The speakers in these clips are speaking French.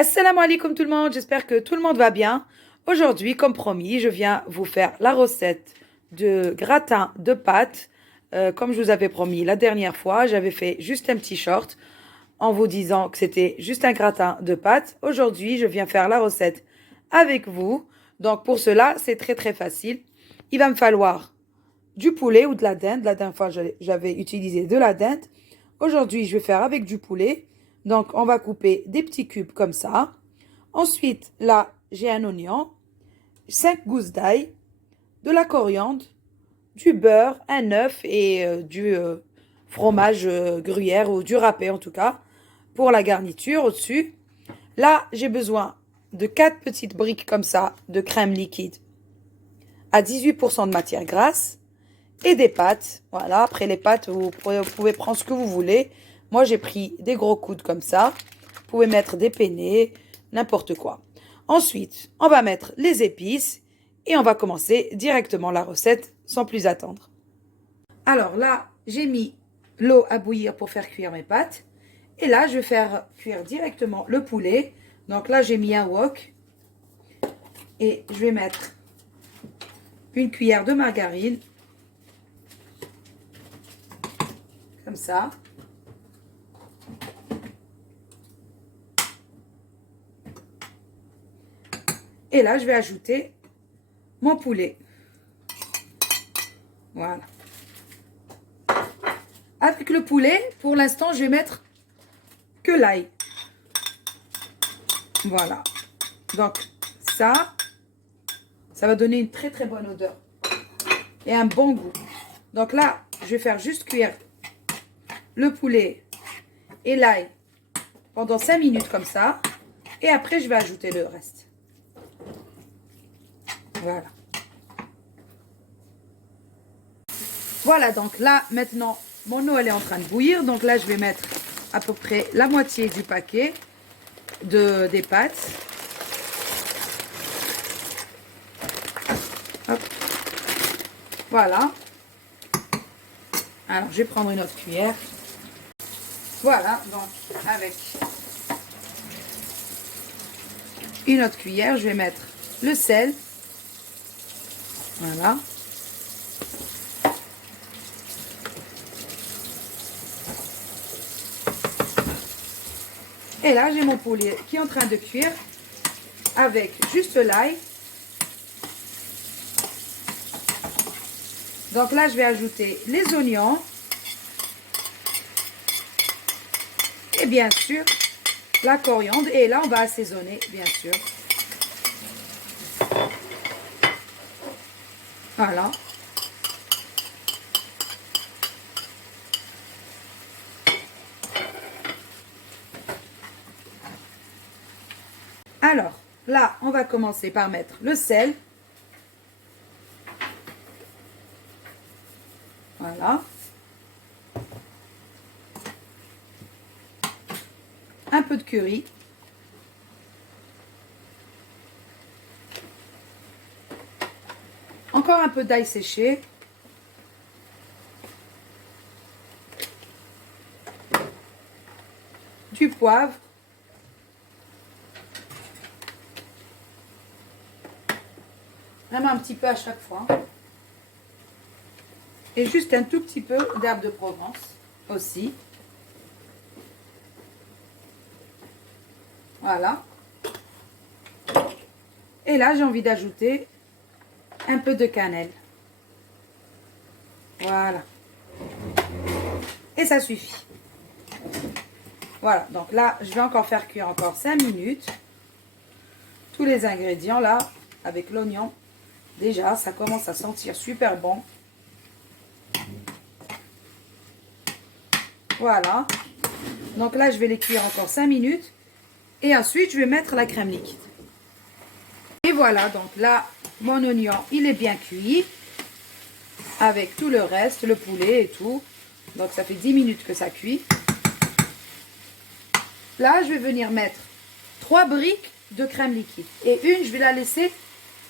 Assalamu alaikum tout le monde, j'espère que tout le monde va bien. Aujourd'hui, comme promis, je viens vous faire la recette de gratin de pâtes. Comme je vous avais promis la dernière fois, j'avais fait juste un petit short en vous disant que c'était juste un gratin de pâtes. Aujourd'hui, je viens faire la recette avec vous. Donc pour cela, c'est très très facile. Il va me falloir du poulet ou de la dinde. La dernière fois, j'avais utilisé de la dinde. Aujourd'hui, je vais faire avec du poulet. Donc, on va couper des petits cubes comme ça. Ensuite, là, j'ai un oignon, 5 gousses d'ail, de la coriandre, du beurre, un œuf et du fromage gruyère ou du râpé en tout cas pour la garniture au-dessus. Là, j'ai besoin de 4 petites briques comme ça de crème liquide à 18% de matière grasse et des pâtes. Voilà, après les pâtes, vous pouvez prendre ce que vous voulez. Moi, j'ai pris des gros coudes comme ça. Vous pouvez mettre des penne, n'importe quoi. Ensuite, on va mettre les épices et on va commencer directement la recette sans plus attendre. Alors là, j'ai mis l'eau à bouillir pour faire cuire mes pâtes. Et là, je vais faire cuire directement le poulet. Donc là, j'ai mis un wok. Et je vais mettre une cuillère de margarine. Comme ça. Et là, je vais ajouter mon poulet. Voilà. Avec le poulet, pour l'instant, je vais mettre que l'ail. Voilà. Donc, ça va donner une très très bonne odeur. Et un bon goût. Donc là, je vais faire juste cuire le poulet et l'ail pendant 5 minutes comme ça. Et après, je vais ajouter le reste. Voilà. Voilà, donc là, maintenant, mon eau, elle est en train de bouillir. Donc là, je vais mettre à peu près la moitié du paquet des pâtes. Hop. Voilà. Alors, je vais prendre une autre cuillère. Voilà, donc avec une autre cuillère, je vais mettre le sel. Voilà. Et là, j'ai mon poulet qui est en train de cuire avec juste l'ail. Donc là, je vais ajouter les oignons. Et bien sûr, la coriandre. Et là, on va assaisonner, bien sûr. Voilà. Alors, là, on va commencer par mettre le sel. Voilà. Un peu de curry. Encore un peu d'ail séché. Du poivre. Vraiment un petit peu à chaque fois. Et juste un tout petit peu d'herbe de Provence aussi. Voilà. Et là, j'ai envie d'ajouter un peu de cannelle. Voilà. Et ça suffit. Voilà. Donc là, je vais encore faire cuire encore 5 minutes. Tous les ingrédients là, avec l'oignon. Déjà, ça commence à sentir super bon. Voilà. Donc là, je vais les cuire encore 5 minutes. Et ensuite, je vais mettre la crème liquide. Et voilà, donc là, mon oignon, il est bien cuit. Avec tout le reste, le poulet et tout. Donc ça fait 10 minutes que ça cuit. Là, je vais venir mettre 3 briques de crème liquide. Et une, je vais la laisser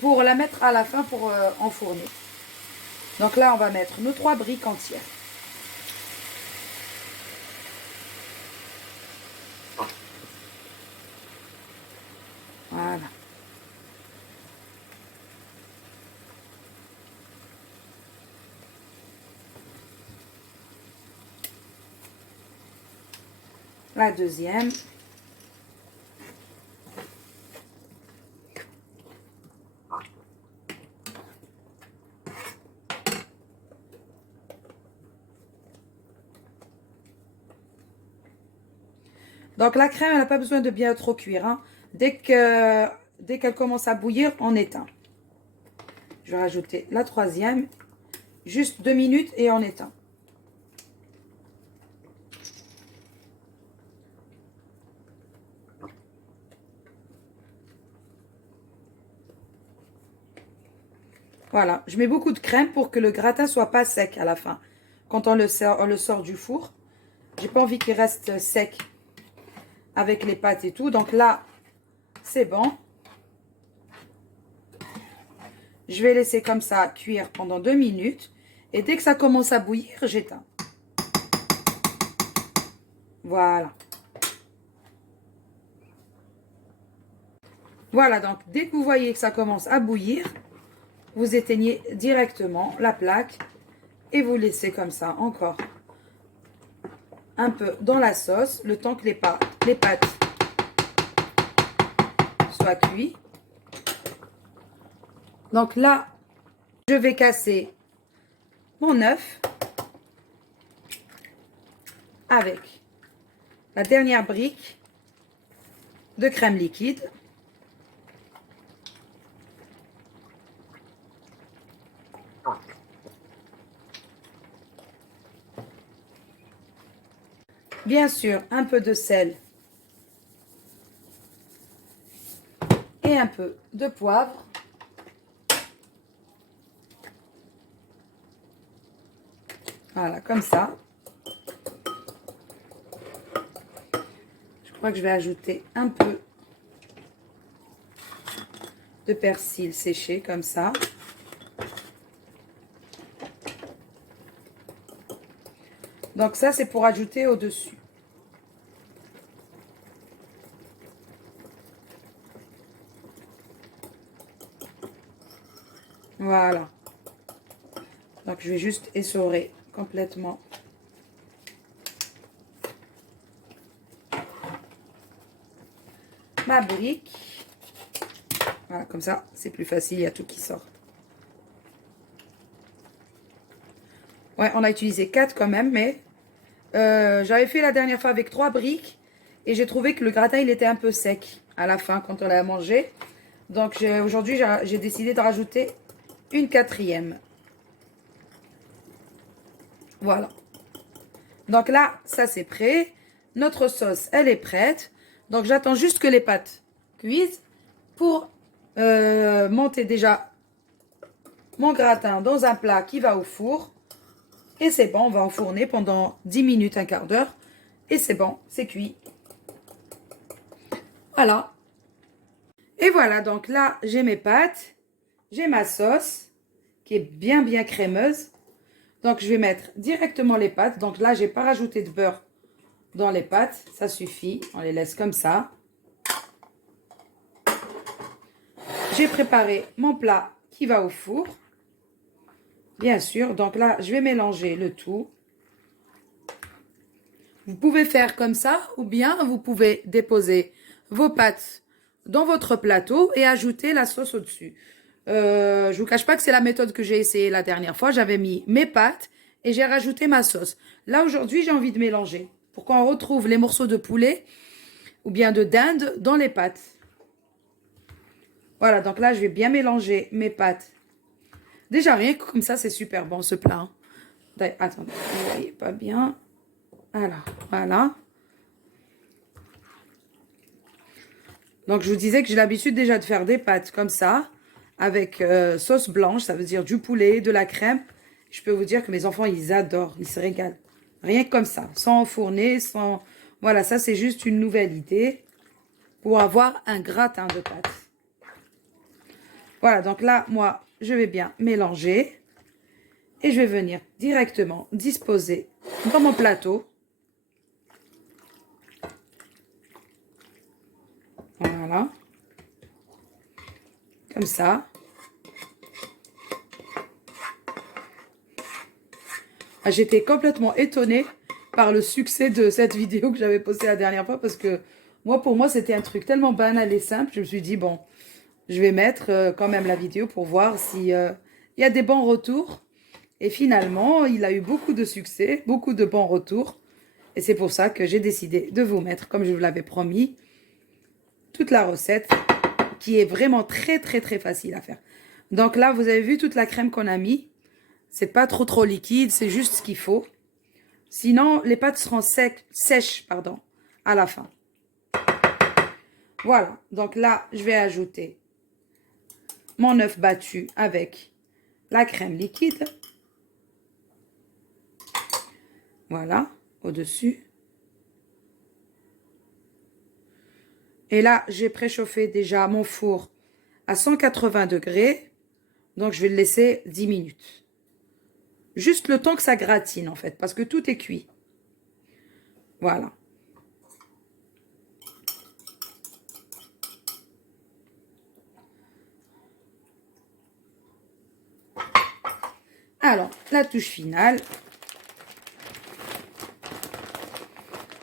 pour la mettre à la fin pour enfourner. Donc là, on va mettre nos 3 briques entières. Voilà. La deuxième. Donc la crème, elle n'a pas besoin de bien trop cuire, hein. Dès qu'elle commence à bouillir, on éteint. Je vais rajouter la troisième. Juste 2 minutes et on éteint. Voilà, je mets beaucoup de crème pour que le gratin soit pas sec à la fin. Quand on le sort du four, j'ai pas envie qu'il reste sec avec les pâtes et tout. Donc là, c'est bon. Je vais laisser comme ça cuire pendant 2 minutes. Et dès que ça commence à bouillir, j'éteins. Voilà. Voilà, donc dès que vous voyez que ça commence à bouillir, vous éteignez directement la plaque et vous laissez comme ça encore un peu dans la sauce, le temps que les pâtes soient cuites. Donc là, je vais casser mon œuf avec la dernière brique de crème liquide. Bien sûr, un peu de sel et un peu de poivre. Voilà, comme ça. Je crois que je vais ajouter un peu de persil séché, comme ça. Donc ça, c'est pour ajouter au-dessus. Voilà. Donc je vais juste essorer complètement. Ma brique. Voilà, comme ça, c'est plus facile, il y a tout qui sort. Ouais, on a utilisé 4 quand même, mais j'avais fait la dernière fois avec 3 briques et j'ai trouvé que le gratin, il était un peu sec à la fin quand on l'a mangé. Donc aujourd'hui, j'ai décidé de rajouter une 4e. Voilà. Donc là, ça c'est prêt. Notre sauce, elle est prête. Donc j'attends juste que les pâtes cuisent pour monter déjà mon gratin dans un plat qui va au four. Et c'est bon, on va enfourner pendant 10 minutes, un quart d'heure. Et c'est bon, c'est cuit. Voilà. Et voilà, donc là, j'ai mes pâtes. J'ai ma sauce qui est bien crémeuse. Donc, je vais mettre directement les pâtes. Donc là, j'ai pas rajouté de beurre dans les pâtes. Ça suffit. On les laisse comme ça. J'ai préparé mon plat qui va au four. Bien sûr. Donc là, je vais mélanger le tout. Vous pouvez faire comme ça ou bien vous pouvez déposer vos pâtes dans votre plateau et ajouter la sauce au-dessus. Je vous cache pas que c'est la méthode que j'ai essayée la dernière fois. J'avais mis mes pâtes et j'ai rajouté ma sauce. Là, aujourd'hui, j'ai envie de mélanger pour qu'on retrouve les morceaux de poulet ou bien de dinde dans les pâtes. Voilà, donc là, je vais bien mélanger mes pâtes. Déjà, rien que comme ça, c'est super bon ce plat. Attendez, vous ne voyez pas bien. Alors, voilà. Donc, je vous disais que j'ai l'habitude déjà de faire des pâtes comme ça, avec sauce blanche, ça veut dire du poulet, de la crème. Je peux vous dire que mes enfants, ils adorent, ils se régalent. Rien que comme ça, sans enfourner, sans... Voilà, ça, c'est juste une nouvelle idée pour avoir un gratin de pâtes. Voilà, donc là, moi, je vais bien mélanger et je vais venir directement disposer dans mon plateau. Voilà. comme ça. Ah, j'étais complètement étonnée par le succès de cette vidéo que j'avais postée la dernière fois parce que pour moi, c'était un truc tellement banal et simple. Je me suis dit, bon, je vais mettre quand même la vidéo pour voir si il y a des bons retours. Et finalement, il a eu beaucoup de succès, beaucoup de bons retours. Et c'est pour ça que j'ai décidé de vous mettre, comme je vous l'avais promis, toute la recette qui est vraiment très, très, très facile à faire. Donc là, vous avez vu toute la crème qu'on a mis. C'est pas trop liquide, c'est juste ce qu'il faut. Sinon, les pâtes seront sèches, pardon, à la fin. Voilà, donc là, je vais ajouter mon œuf battu avec la crème liquide. Voilà, au-dessus. Et là, j'ai préchauffé déjà mon four à 180 degrés. Donc, je vais le laisser 10 minutes. Juste le temps que ça gratine, en fait, parce que tout est cuit. Voilà. Alors, la touche finale.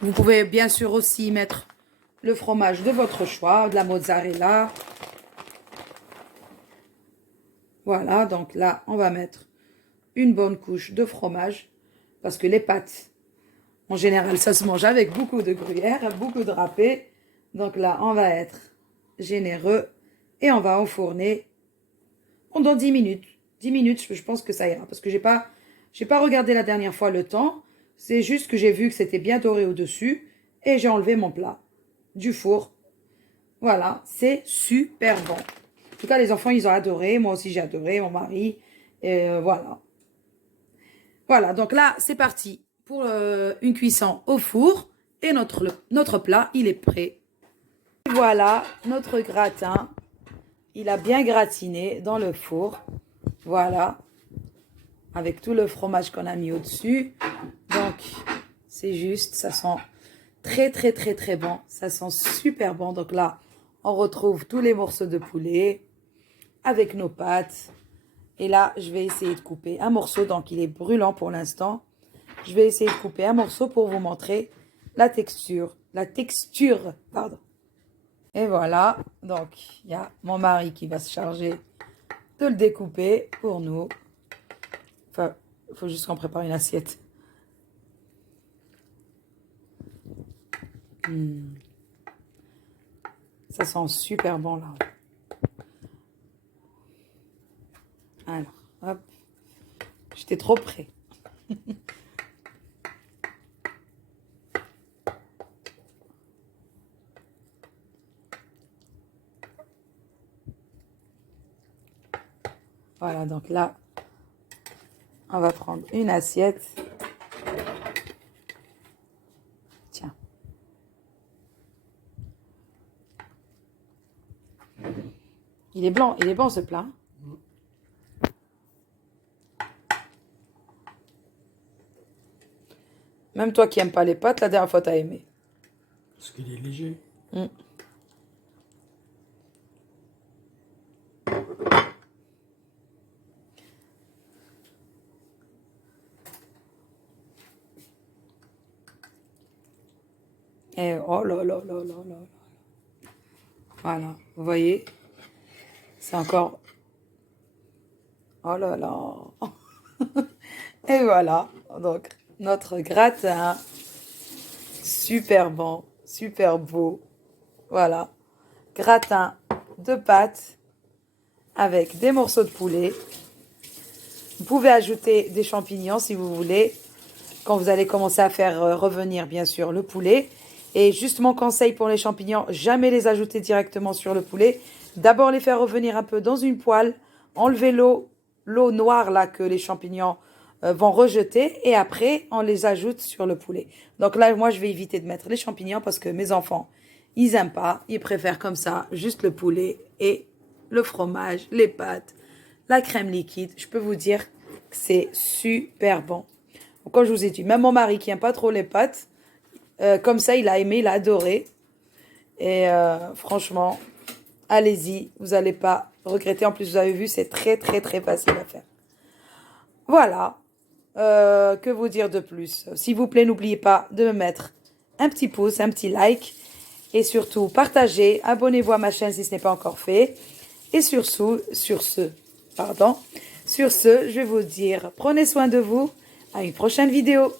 Vous pouvez bien sûr aussi mettre le fromage de votre choix, de la mozzarella. Voilà, donc là, on va mettre une bonne couche de fromage parce que les pâtes, en général, ça se mange avec beaucoup de gruyère, beaucoup de râpé. Donc là, on va être généreux et on va enfourner pendant 10 minutes. 10 minutes, je pense que ça ira parce que j'ai pas regardé la dernière fois le temps. C'est juste que j'ai vu que c'était bien doré au-dessus et j'ai enlevé mon plat du four. Voilà, c'est super bon. En tout cas, les enfants, ils ont adoré. Moi aussi, j'ai adoré, mon mari. Et voilà. Voilà, donc là, c'est parti pour une cuisson au four. Et notre plat, il est prêt. Voilà, notre gratin. Il a bien gratiné dans le four. Voilà. Avec tout le fromage qu'on a mis au-dessus. Donc, c'est juste, ça sent très, très, très, très bon. Ça sent super bon. Donc là, on retrouve tous les morceaux de poulet avec nos pâtes. Et là, je vais essayer de couper un morceau. Donc, il est brûlant pour l'instant. Je vais essayer de couper un morceau pour vous montrer la texture. La texture, pardon. Et voilà. Donc, il y a mon mari qui va se charger de le découper pour nous. Enfin, il faut juste qu'on prépare une assiette. Ça sent super bon là. Alors, hop. J'étais trop près. Voilà, donc là, on va prendre une assiette. Tiens. Il est blanc, il est bon ce plat. Même toi qui n'aimes pas les pâtes, la dernière fois, t'as aimé. Parce qu'il est léger. Et oh là là là là là. Voilà, vous voyez, c'est encore... Oh là là. Et voilà, donc notre gratin, super bon, super beau. Voilà, gratin de pâtes avec des morceaux de poulet. Vous pouvez ajouter des champignons si vous voulez, quand vous allez commencer à faire revenir bien sûr le poulet. Et juste mon conseil pour les champignons, jamais les ajouter directement sur le poulet. D'abord les faire revenir un peu dans une poêle, enlever l'eau noire là que les champignons vont rejeter et après on les ajoute sur le poulet. Donc là moi je vais éviter de mettre les champignons parce que mes enfants ils aiment pas, ils préfèrent comme ça juste le poulet et le fromage, les pâtes, la crème liquide. Je peux vous dire que c'est super bon. Donc, comme je vous ai dit, même mon mari qui n'aime pas trop les pâtes, comme ça il a aimé, il a adoré. Et franchement, allez-y, vous n'allez pas regretter. En plus, vous avez vu, c'est très, très, très facile à faire. Voilà. Que vous dire de plus? S'il vous plaît, n'oubliez pas de me mettre un petit pouce, un petit like. Et surtout, partagez, abonnez-vous à ma chaîne si ce n'est pas encore fait. Et pardon, sur ce, je vais vous dire, prenez soin de vous. À une prochaine vidéo.